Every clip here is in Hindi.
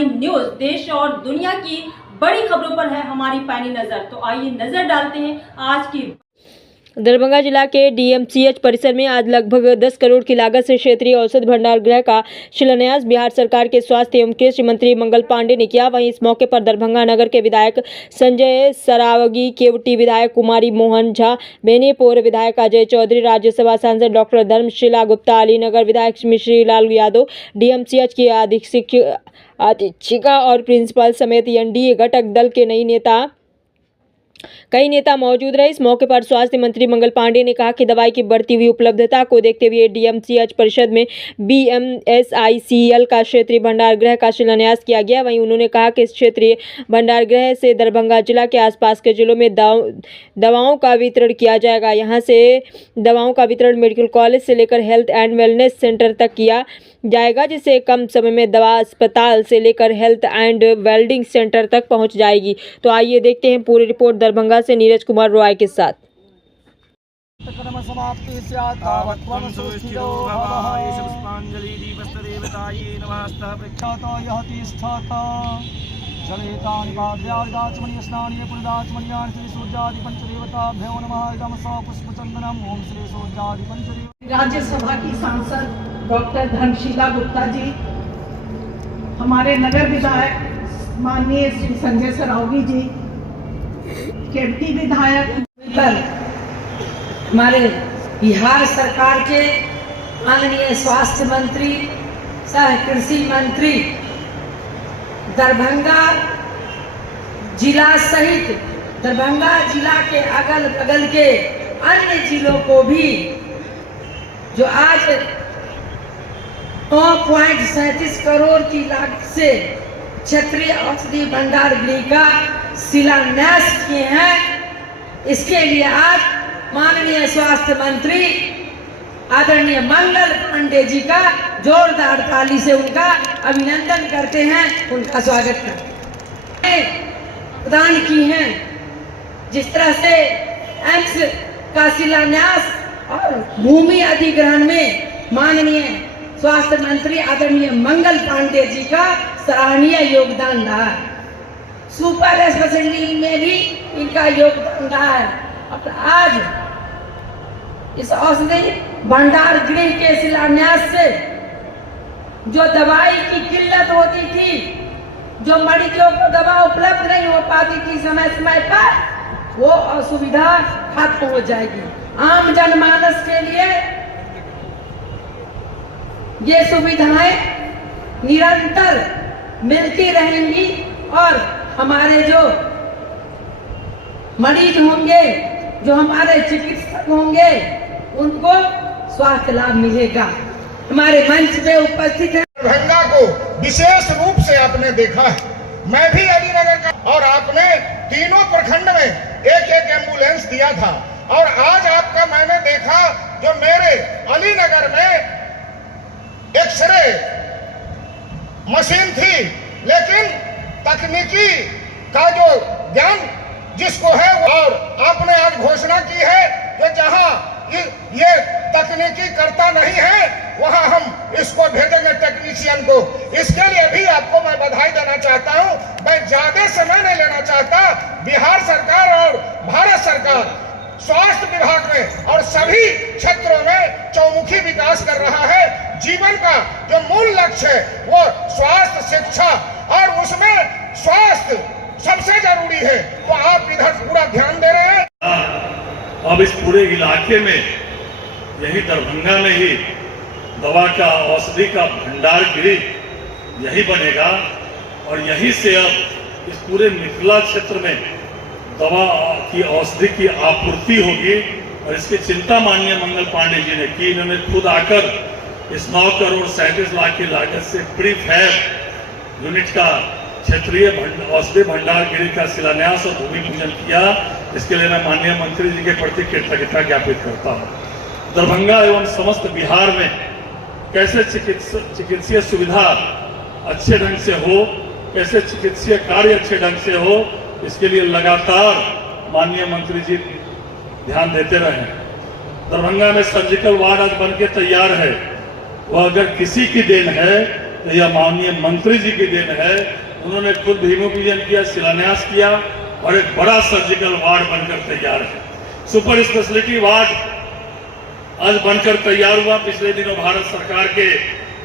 प्राइम न्यूज देश और दुनिया की बड़ी खबरों पर है हमारी पैनी नजर। तो आइए नजर डालते हैं आज की। दरभंगा जिला के डीएमसीएच परिसर में आज लगभग 10 करोड़ की लागत से क्षेत्रीय औषध भंडार गृह का शिलान्यास बिहार सरकार के स्वास्थ्य एवं कृषि मंत्री मंगल पांडे ने किया। वहीं इस मौके पर दरभंगा नगर के विधायक संजय सरावगी, केवटी विधायक कुमारी मोहन झा, बेनीपुर विधायक अजय चौधरी, राज्यसभा सांसद डॉक्टर धर्मशिला गुप्ता, अलीनगर विधायक मिश्री लाल यादव, डीएमसीएच की अधीक्षिका और प्रिंसिपल समेत एनडीए घटक दल के कई नेता मौजूद रहे। इस मौके पर स्वास्थ्य मंत्री मंगल पांडे ने कहा कि दवाई की बढ़ती हुई उपलब्धता को देखते हुए डीएमसीएच परिषद में बीएमएसआईसीएल का क्षेत्रीय भंडार गृह का शिलान्यास किया गया। वहीं उन्होंने कहा कि इस क्षेत्रीय भंडार गृह से दरभंगा जिला के आसपास के जिलों में दवाओं का वितरण किया जाएगा। यहां से दवाओं का वितरण मेडिकल कॉलेज से लेकर हेल्थ एंड वेलनेस सेंटर तक किया जाएगा, जिससे कम समय में दवा अस्पताल से लेकर हेल्थ एंड वेल्डिंग सेंटर तक पहुंच जाएगी। तो आइए देखते हैं पूरी रिपोर्ट दरभंगा से नीरज कुमार रॉय के साथ। राज्यसभा की सांसद डॉक्टर धर्मशिला गुप्ता जी, हमारे नगर विधायक माननीय श्री संजय सरावगी जी, केवटी विधायक, हमारे बिहार सरकार के माननीय स्वास्थ्य मंत्री सह कृषि मंत्री, दरभंगा जिला सहित दरभंगा जिला के अगल बगल के अन्य जिलों को भी जो आज 9.37 करोड़ की लागत से क्षेत्रीय औषधि भंडार गृह का शिलान्यास किए हैं। इसके लिए आज माननीय स्वास्थ्य मंत्री आदरणीय मंगल पांडे जी का जोरदार ताली से उनका अभिनंदन करते हैं, उनका स्वागत करते हैं। प्रदान की हैं जिस तरह से एम्स का शिलान्यास और भूमि अधिग्रहण में माननीय स्वास्थ्य मंत्री आदरणीय मंगल पांडे जी का सराहनीय योगदान रहा। सुपर स्पेशलिटी में भी इनका योगदान रहा है। और आज इस औषधि भंडार गृह के शिलान्यास से जो दवाई की किल्लत होती थी, जो मरीजों को दवा उपलब्ध नहीं हो पाती थी समय समय पर, वो असुविधा खत्म हो जाएगी। आम जनमानस के लिए ये सुविधाएं निरंतर मिलती रहेंगी और हमारे जो मरीज होंगे, जो हमारे चिकित्सक होंगे, उनको स्वास्थ्य लाभ मिलेगा। हमारे मंच पे उपस्थित है। दरभंगा को विशेष रूप से आपने देखा है, मैं भी अलीनगर का, और आपने तीनों प्रखंड में एक एक एम्बुलेंस दिया था। और आज आपका मैंने देखा जो मेरे अलीनगर में एक्सरे मशीन थी, लेकिन तकनीकी का जो ज्ञान जिसको है, और आपने आज घोषणा की है कि जहां ये तकनीकी करता नहीं है वहां हम इसको भेजेंगे टेक्नीशियन को। इसके लिए भी आपको मैं बधाई देना चाहता हूं। मैं ज्यादा समय नहीं लेना चाहता। बिहार सरकार और भारत सरकार स्वास्थ्य विभाग में और सभी क्षेत्रों में चौमुखी विकास कर रहा है। जीवन का जो मूल लक्ष्य है वो स्वास्थ्य शिक्षा, और उसमें स्वास्थ्य सबसे जरूरी है। तो आप इधर पूरा ध्यान दे रहे हैं। अब इस पूरे इलाके में यही दरभंगा में ही दवा का औषधि का भंडार गृह यही बनेगा, और यहीं से अब इस पूरे मिथिला क्षेत्र में दवा की औषधि की आपूर्ति होगी। और इसकी चिंता माननीय मंगल पांडे जी ने की। इन्होंने खुद आकर इस 9 करोड़ 37 लाख की लागत से प्रीफैब यूनिट का क्षेत्रीय औषधि भंडार गृह का शिलान्यास और भूमि पूजन किया। इसके लिए मैं माननीय मंत्री जी के प्रति कृतज्ञता ज्ञापित करता हूँ। दरभंगा एवं समस्त बिहार में कैसे चिकित्सीय सुविधा अच्छे ढंग से हो, कैसे चिकित्सीय कार्य अच्छे ढंग से हो, इसके लिए लगातार माननीय मंत्री जी ध्यान देते रहे। दरभंगा में सर्जिकल वार्ड आज बनके तैयार है। वह अगर किसी की देन है तो यह माननीय मंत्री जी की देन है। उन्होंने खुद भूमि पूजन किया, शिलान्यास किया और एक बड़ा सर्जिकल वार्ड बनकर तैयार है। सुपर स्पेशलिटी वार्ड आज बनकर तैयार हुआ। पिछले दिनों भारत सरकार के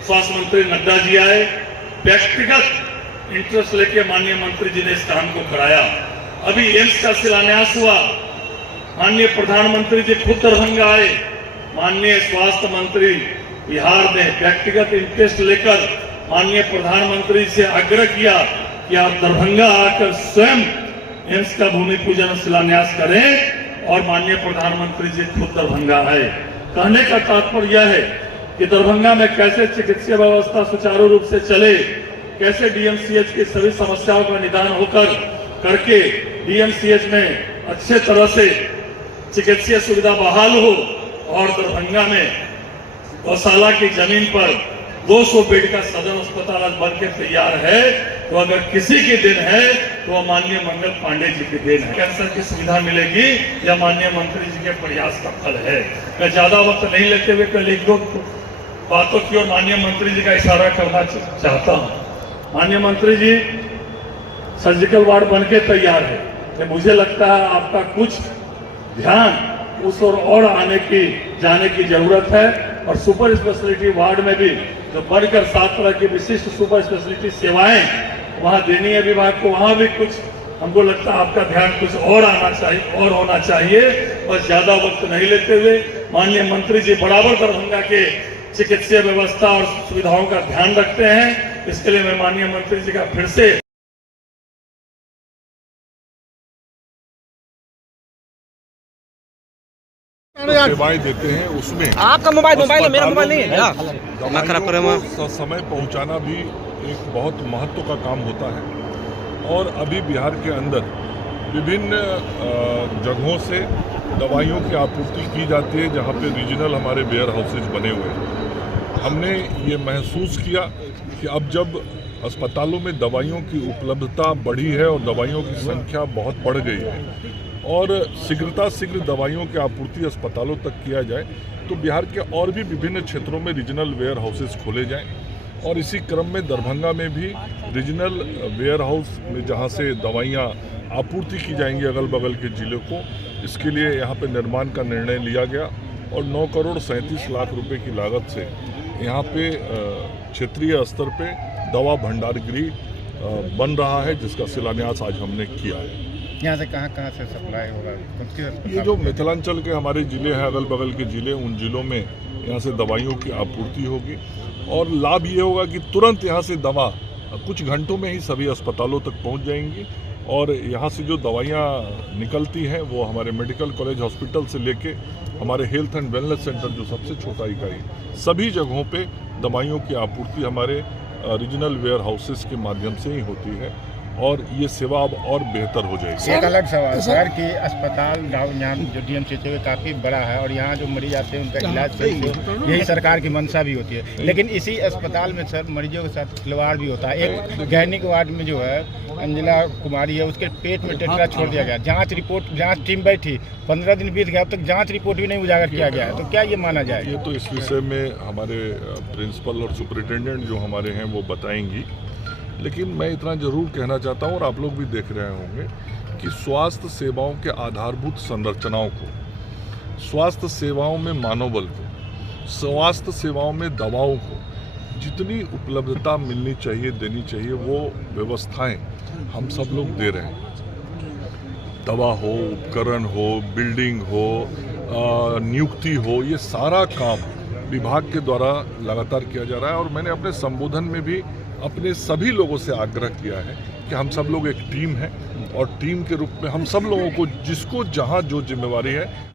स्वास्थ्य मंत्री नड्डा जी आए, व्यक्तिगत इंटरेस्ट लेके माननीय मंत्री जी ने इस काम को कराया। अभी एम्स का शिलान्यास हुआ, माननीय प्रधानमंत्री जी खुद दरभंगा आए। माननीय स्वास्थ्य मंत्री बिहार ने व्यक्तिगत इंटरेस्ट लेकर माननीय प्रधानमंत्री से आग्रह किया कि आप दरभंगा आकर स्वयं एम्स का भूमि पूजन और शिलान्यास करें, और माननीय प्रधानमंत्री जी खुद दरभंगा आए। कहने का तात्पर्य यह है कि दरभंगा में कैसे चिकित्सा व्यवस्था सुचारू रूप से चले, कैसे डीएमसीएच की सभी समस्याओं का निदान होकर करके डीएमसीएच में अच्छे तरह से चिकित्सीय सुविधा बहाल हो, और दरभंगा में गौशाला की जमीन पर 200 बेड का सदन अस्पताल आज बन के तैयार है। तो अगर किसी की दिन है तो माननीय मंगल पांडे जी की दिन है। कैंसर की सुविधा मिलेगी या माननीय मंत्री जी के प्रयास का फल है। मैं ज्यादा वक्त नहीं लेते हुए कल एक दो बातों की ओर माननीय मंत्री जी का इशारा करना चाहता हूँ। माननीय मंत्री जी, सर्जिकल वार्ड बन के तैयार है, तो मुझे लगता है आपका कुछ ध्यान उस और जाने की जरूरत है। और सुपर स्पेशलिटी वार्ड में भी जो बढ़कर 7 तरह की विशिष्ट सुपर स्पेशलिटी सेवाएं वहां देनी है विभाग को, वहां भी कुछ हमको लगता है आपका ध्यान कुछ और आना चाहिए और होना चाहिए। बस ज्यादा वक्त नहीं लेते हुए माननीय मंत्री जी बराबर दरभंगा के चिकित्सीय व्यवस्था और सुविधाओं का ध्यान रखते हैं। इसके लिए मैं माननीय मंत्री जी का फिर से सेवाएं देते हैं, उसमें आपका मोबाइल है, मेरा मोबाइल नहीं है। दवाइयों को समय पहुंचाना भी एक बहुत महत्व का काम होता है। और अभी बिहार के अंदर विभिन्न जगहों से दवाइयों की आपूर्ति की जाती है, जहां पे रीजनल हमारे वेयर हाउसेज बने हुए हैं। हमने ये महसूस किया कि अब जब अस्पतालों में दवाइयों की उपलब्धता बढ़ी है और दवाइयों की संख्या बहुत बढ़ गई है, और शीघ्र दवाइयों की आपूर्ति अस्पतालों तक किया जाए, तो बिहार के और भी विभिन्न क्षेत्रों में रीजनल वेयर हाउसेज खोले जाएं। और इसी क्रम में दरभंगा में भी रीजनल वेयर हाउस में जहां से दवाइयां आपूर्ति की जाएंगी अगल बगल के जिले को, इसके लिए यहां पे निर्माण का निर्णय लिया गया। और 9 करोड़ 37 लाख रुपए की लागत से यहाँ पे क्षेत्रीय स्तर पे दवा भंडार गृह बन रहा है, जिसका शिलान्यास आज हमने किया है। यहाँ से कहाँ से सप्लाई होगा? ये जो मिथिलांचल के हमारे जिले हैं, अगल बगल के जिले, उन जिलों में यहाँ से दवाइयों की आपूर्ति होगी। और लाभ ये होगा कि तुरंत यहाँ से दवा कुछ घंटों में ही सभी अस्पतालों तक पहुँच जाएंगी। और यहाँ से जो दवाइयाँ निकलती हैं वो हमारे मेडिकल कॉलेज हॉस्पिटल से लेके हमारे हेल्थ एंड वेलनेस सेंटर, जो सबसे छोटा इकाई, सभी जगहों पे दवाइयों की आपूर्ति हमारे रीजनल वेयर हाउसेस के माध्यम से ही होती है। और ये सेवा अब और बेहतर हो जाएगी। एक अलग सवाल सर कि अस्पताल यहाँ जो डीएमसीएच है काफ़ी बड़ा है, और यहाँ जो मरीज आते हैं उनका इलाज सही हो, यही सरकार की मंशा भी होती है। लेकिन इसी अस्पताल में सर मरीजों के साथ खिलवाड़ भी होता है। एक गैनिक वार्ड में जो है अंजना कुमारी है, उसके पेट में टेट्रा छोड़ दिया गया। जाँच टीम बैठी, 15 दिन बीत गया, अब तक जाँच रिपोर्ट भी नहीं उजागर किया गया है। तो क्या ये माना जाए? ये तो इस विषय में हमारे प्रिंसिपल और सुपरिटेंडेंट जो हमारे हैं वो बताएंगी। लेकिन मैं इतना जरूर कहना चाहता हूँ, और आप लोग भी देख रहे होंगे, कि स्वास्थ्य सेवाओं के आधारभूत संरचनाओं को, स्वास्थ्य सेवाओं में मानव बल को, स्वास्थ्य सेवाओं में दवाओं को जितनी उपलब्धता मिलनी चाहिए, देनी चाहिए, वो व्यवस्थाएं हम सब लोग दे रहे हैं। दवा हो, उपकरण हो, बिल्डिंग हो, नियुक्ति हो, ये सारा काम विभाग के द्वारा लगातार किया जा रहा है। और मैंने अपने संबोधन में भी अपने सभी लोगों से आग्रह किया है कि हम सब लोग एक टीम हैं, और टीम के रूप में हम सब लोगों को जिसको जहां जो जिम्मेवारी है